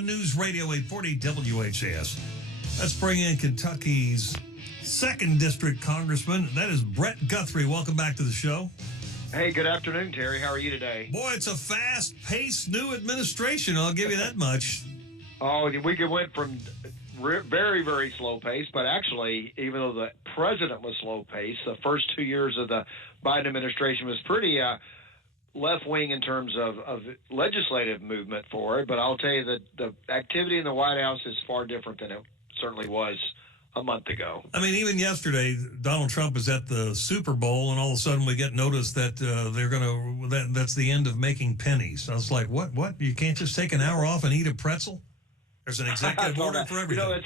on News Radio 840 WHAS. Let's bring in Kentucky's 2nd District Congressman. That is Brett Guthrie. Welcome back to the show. Hey, good afternoon, Terry. How are you today? Boy, it's a fast-paced new administration. I'll give you that much. Oh, we went from very, very slow pace, but actually, even though the president was slow paced, the first 2 years of the Biden administration was pretty left-wing in terms of legislative movement for it. But I'll tell you that the activity in the White House is far different than it certainly was a month ago. I mean, even yesterday, Donald Trump is at the Super Bowl, and all of a sudden we get notice that that's the end of making pennies. I was like, what? You can't just take an hour off and eat a pretzel? There's an executive order for everything. You know,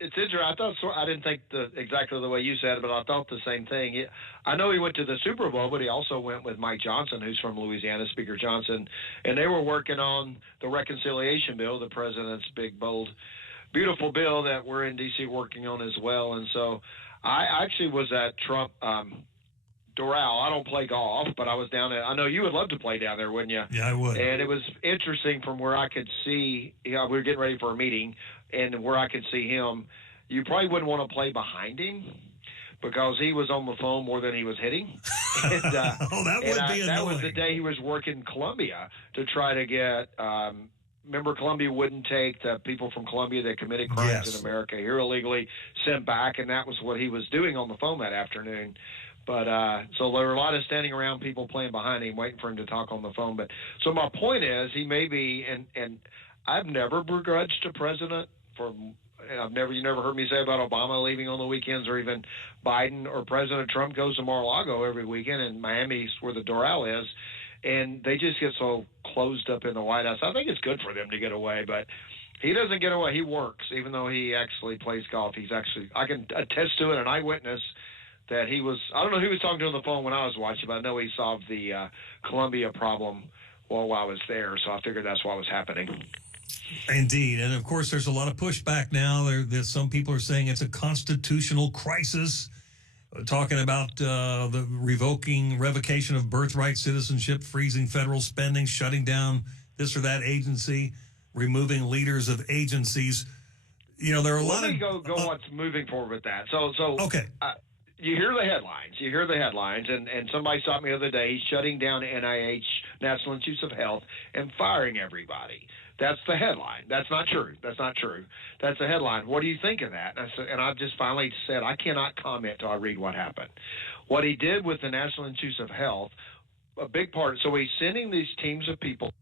it's interesting. I didn't think exactly the way you said it, but I thought the same thing. I know he went to the Super Bowl, but he also went with Mike Johnson, who's from Louisiana, Speaker Johnson, and they were working on the reconciliation bill, the president's big, bold, beautiful bill that we're in D.C. working on as well. And so I actually was at Trump Doral. I don't play golf, but I was down there. I know you would love to play down there, wouldn't you? Yeah, I would. And it was interesting from where I could see, we were getting ready for a meeting, and where I could see him, you probably wouldn't want to play behind him because he was on the phone more than he was hitting. And, that would be annoying. That was the day he was working Columbia to try to get remember, Colombia wouldn't take the people from Colombia that committed crimes in America here illegally sent back, and that was what he was doing on the phone that afternoon. But so there were a lot of standing around, people playing behind him, waiting for him to talk on the phone. But so my point is, he may be, and I've never begrudged a president for. You never heard me say about Obama leaving on the weekends, or even Biden or President Trump goes to Mar-a-Lago every weekend, and Miami's where the Doral is. And they just get so closed up in the White House. I think it's good for them to get away, but he doesn't get away. He works, even though he actually plays golf. I can attest to it, an eyewitness, that he was, I don't know who he was talking to on the phone when I was watching, but I know he solved the Colombia problem while I was there, so I figured that's what was happening. Indeed. And, of course, there's a lot of pushback now. Some people are saying it's a constitutional crisis. Talking about the revocation of birthright citizenship, freezing federal spending, shutting down this or that agency, removing leaders of agencies. You know, there are a lot of... Let me go what's moving forward with that. So okay. You hear the headlines. And somebody stopped me the other day, shutting down NIH, National Institutes of Health, and firing everybody. That's the headline. That's not true. That's the headline. What do you think of that? And I just finally said, I cannot comment till I read what happened. What he did with the National Institutes of Health, a big part, so he's sending these teams of people,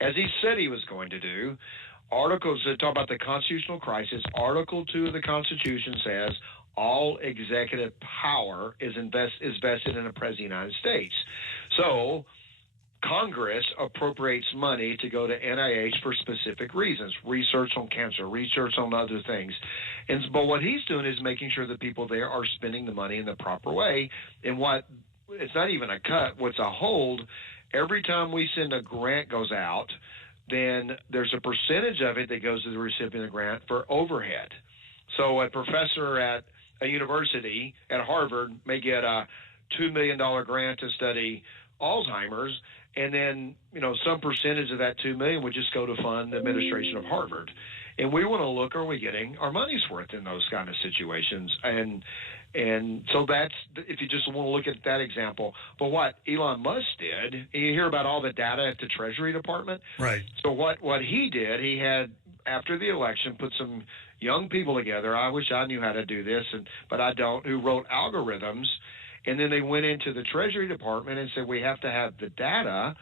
as he said he was going to do, articles that talk about the constitutional crisis. Article 2 of the Constitution says all executive power is vested in the President of the United States. So Congress appropriates money to go to NIH for specific reasons, research on cancer, research on other things. But what he's doing is making sure that people there are spending the money in the proper way. And it's not even a cut, what's a hold, every time we send a grant goes out, then there's a percentage of it that goes to the recipient of the grant for overhead. So a professor at a university at Harvard may get a $2 million grant to study Alzheimer's, and then, some percentage of that $2 million would just go to fund the administration of Harvard. And we want to look, are we getting our money's worth in those kind of situations? And so that's, if you just want to look at that example. But what Elon Musk did, and you hear about all the data at the Treasury Department. Right. So what he did, he had, after the election, put some young people together. I wish I knew how to do this, but I don't, who wrote algorithms. And then they went into the Treasury Department and said, we have to have the data,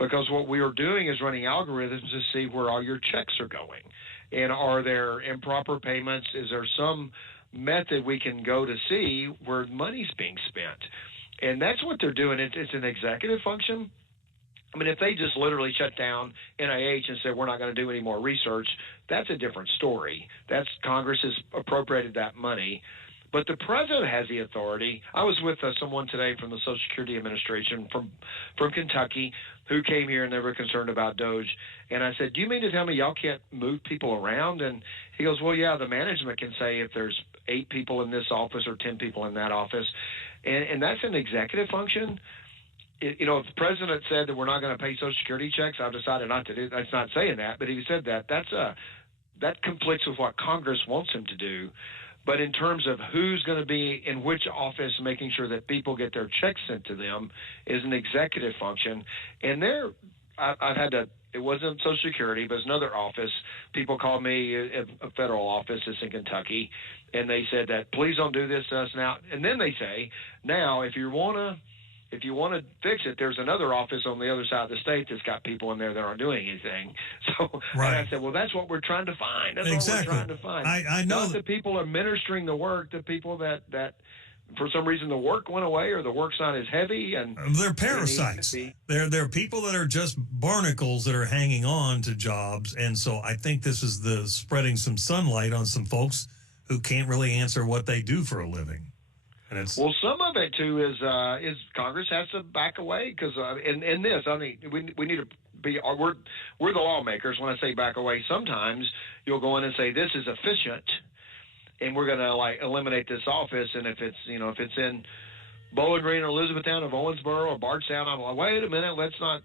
because what we are doing is running algorithms to see where all your checks are going. And are there improper payments? Is there some method we can go to see where money's being spent? And that's what they're doing. It's an executive function. I mean, if they just literally shut down NIH and said, we're not going to do any more research, that's a different story. Congress has appropriated that money. But the president has the authority. I was with someone today from the Social Security Administration from Kentucky who came here and they were concerned about DOGE. And I said, do you mean to tell me y'all can't move people around? And he goes, well, yeah, the management can say if there's 8 people in this office or 10 people in that office. And that's an executive function. if the president said that we're not going to pay Social Security checks, I've decided not to do. That's not saying that, but if he said that, that conflicts with what Congress wants him to do. But in terms of who's going to be in which office, making sure that people get their checks sent to them is an executive function. And I've had to. It wasn't Social Security, but it's another office. People called me a federal office. It's in Kentucky, and they said that please don't do this to us now. And then they say, now if you want to fix it, there's another office on the other side of the state that's got people in there that aren't doing anything. So right. And I said, well, that's what we're trying to find. That's exactly. what we're trying to find. I know not the people administering the work, the people that for some reason the work went away or the work's not as heavy, and they're parasites. They're people that are just barnacles that are hanging on to jobs, and so I think this is the spreading some sunlight on some folks who can't really answer what they do for a living. And it's well, some of it too is Congress has to back away because in this, I mean, we need to be we're the lawmakers. When I say back away, sometimes you'll go in and say this is efficient, and we're going to eliminate this office. And if it's in Bowling Green or Elizabethtown or Owensboro or Bardstown, I'm like, wait a minute, let's not.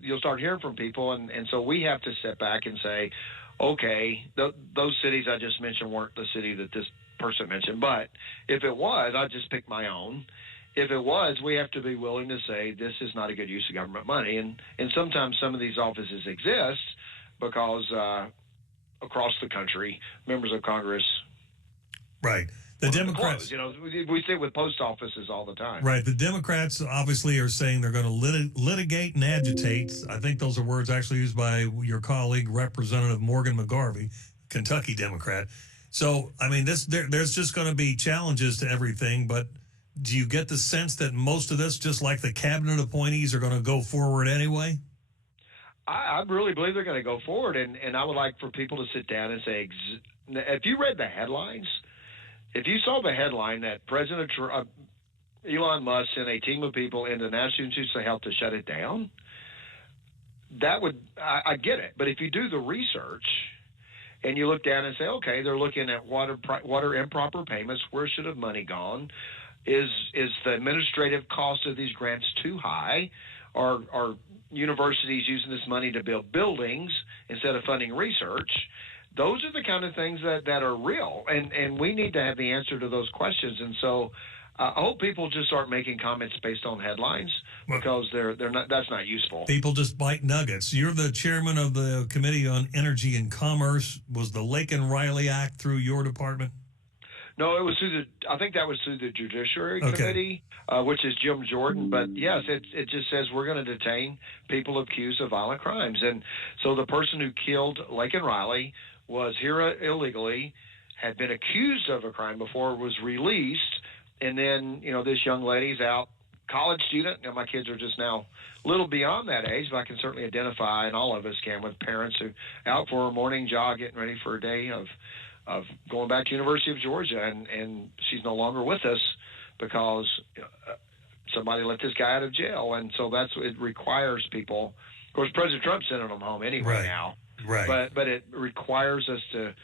You'll start hearing from people, and so we have to step back and say, okay, those cities I just mentioned weren't the city that this person mentioned, but if it was, I'd just pick my own. If it was, we have to be willing to say this is not a good use of government money, and sometimes some of these offices exist because across the country, members of Congress. Right. The Democrats, we sit with post offices all the time. Right. The Democrats obviously are saying they're going to litigate and agitate. I think those are words actually used by your colleague, Representative Morgan McGarvey, Kentucky Democrat. So, I mean, there's just going to be challenges to everything. But do you get the sense that most of this, just like the cabinet appointees, are going to go forward anyway? I really believe they're going to go forward, and I would like for people to sit down and say, if you read the headlines. If you saw the headline that President Elon Musk sent a team of people into the National Institutes of Health to shut it down, I get it. But if you do the research and you look down and say, okay, they're looking at what are improper payments, where should have money gone? Is the administrative cost of these grants too high? Are universities using this money to build buildings instead of funding research? Those are the kind of things that are real, and we need to have the answer to those questions. And so I hope people just start making comments based on headlines because they're not. That's not useful. People just bite nuggets. You're the chairman of the Committee on Energy and Commerce. Was the Lake and Riley Act through your department? No, it was I think that was through the Judiciary Committee, which is Jim Jordan. But yes, it just says we're going to detain people accused of violent crimes. And so the person who killed Lake and Riley was here illegally, had been accused of a crime before, was released, and then, this young lady's out, college student. My kids are just now a little beyond that age, but I can certainly identify, and all of us can, with parents who out for a morning jog, getting ready for a day of going back to University of Georgia, and she's no longer with us because somebody let this guy out of jail, and so it requires people. Of course, President Trump's sending them home anyway now. Right. But it requires us to,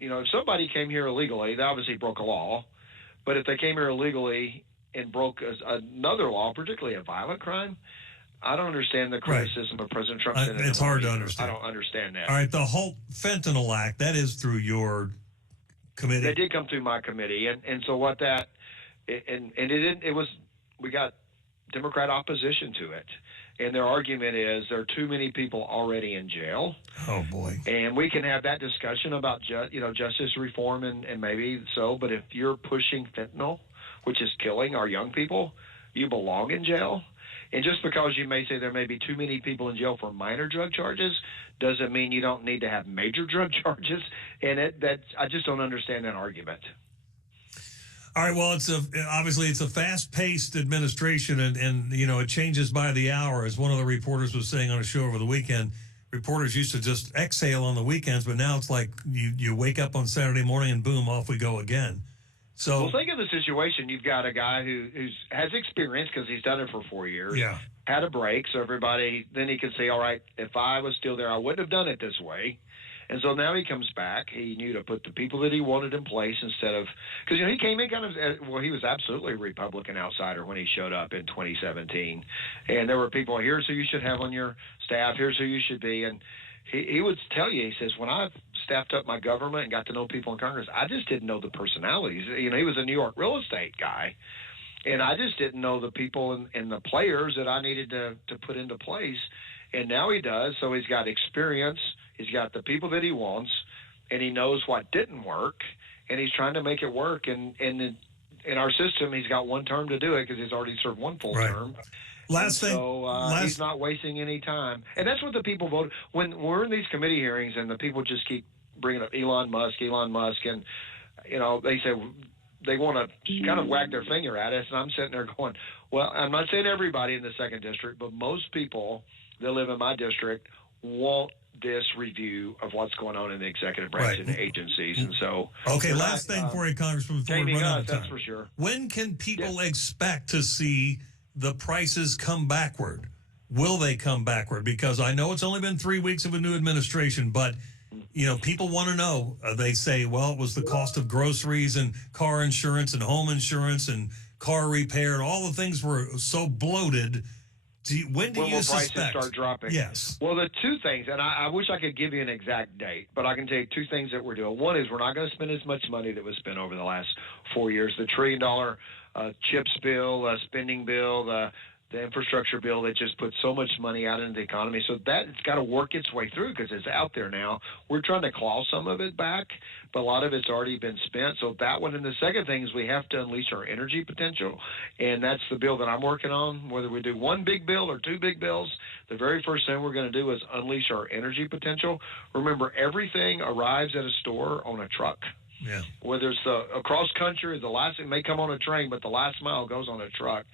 if somebody came here illegally, they obviously broke a law. But if they came here illegally and broke another law, particularly a violent crime, I don't understand the criticism of President Trump. It's hard to understand. I don't understand that. All right, the whole fentanyl act, that is through your committee. They did come through my committee, and so what that, and it was, we got Democrat opposition to it. And their argument is there are too many people already in jail. Oh, boy. And we can have that discussion about justice reform and maybe so. But if you're pushing fentanyl, which is killing our young people, you belong in jail. And just because you may say there may be too many people in jail for minor drug charges doesn't mean you don't need to have major drug charges. And I just don't understand that argument. All right, well, obviously it's a fast-paced administration, and it changes by the hour. As one of the reporters was saying on a show over the weekend, reporters used to just exhale on the weekends, but now it's like you wake up on Saturday morning and boom, off we go again. So, well, think of the situation. You've got a guy who has experience because he's done it for 4 years. Yeah. Had a break, so then he can say, all right, if I was still there, I wouldn't have done it this way. And so now he comes back. He knew to put the people that he wanted in place instead of, because he came in kind of, well, he was absolutely a Republican outsider when he showed up in 2017, and there were people, here's who you should have on your staff, here's who you should be, and he would tell you, he says, when I staffed up my government and got to know people in Congress, I just didn't know the personalities. He was a New York real estate guy. And I just didn't know the people and the players that I needed to put into place. And now he does. So he's got experience. He's got the people that he wants, and he knows what didn't work, and he's trying to make it work. And in our system, he's got one term to do it because he's already served one full term. He's not wasting any time. And that's what the people voted. When we're in these committee hearings and the people just keep bringing up Elon Musk, and, they say, they want to kind of wag their finger at us, and I'm sitting there going, well, I'm not saying everybody in the 2nd District, but most people that live in my district want this review of what's going on in the executive branch and the agencies. And so... Okay, last thing for you, Congressman, before we run out of time. That's for sure. When can people expect to see the prices come backward? Will they come backward? Because I know it's only been 3 weeks of a new administration, but... people want to know. They say, well, it was the cost of groceries and car insurance and home insurance and car repair and all the things were so bloated. When do you suspect? Prices start dropping? Yes. Well, the two things, and I wish I could give you an exact date, but I can tell you two things that we're doing. One is we're not going to spend as much money that was spent over the last 4 years. The $1 trillion CHIPS bill, spending bill, the infrastructure bill that just put so much money out into the economy. So that's got to work its way through because it's out there now. We're trying to claw some of it back, but a lot of it's already been spent. So that one. And the second thing is we have to unleash our energy potential, and that's the bill that I'm working on. Whether we do one big bill or two big bills, the very first thing we're going to do is unleash our energy potential. Remember, everything arrives at a store on a truck. Yeah. Whether it's across country, the last it may come on a train, but the last mile goes on a truck.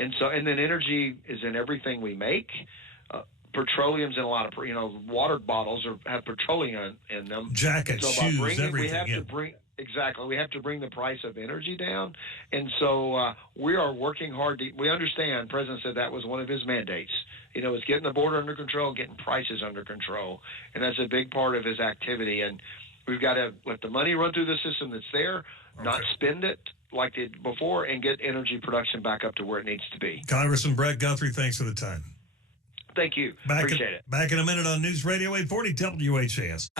And then energy is in everything we make. Petroleum's in a lot of, water bottles have petroleum in them. Jackets, shoes, everything. We have to bring the price of energy down. And so we are working hard. We understand. The president said that was one of his mandates. It's getting the border under control, getting prices under control. And that's a big part of his activity. And we've got to let the money run through the system that's there, not spend it like they did before, and get energy production back up to where it needs to be. Congressman Brett Guthrie, thanks for the time. Thank you. Appreciate it. Back in a minute on News Radio 840 WHAS.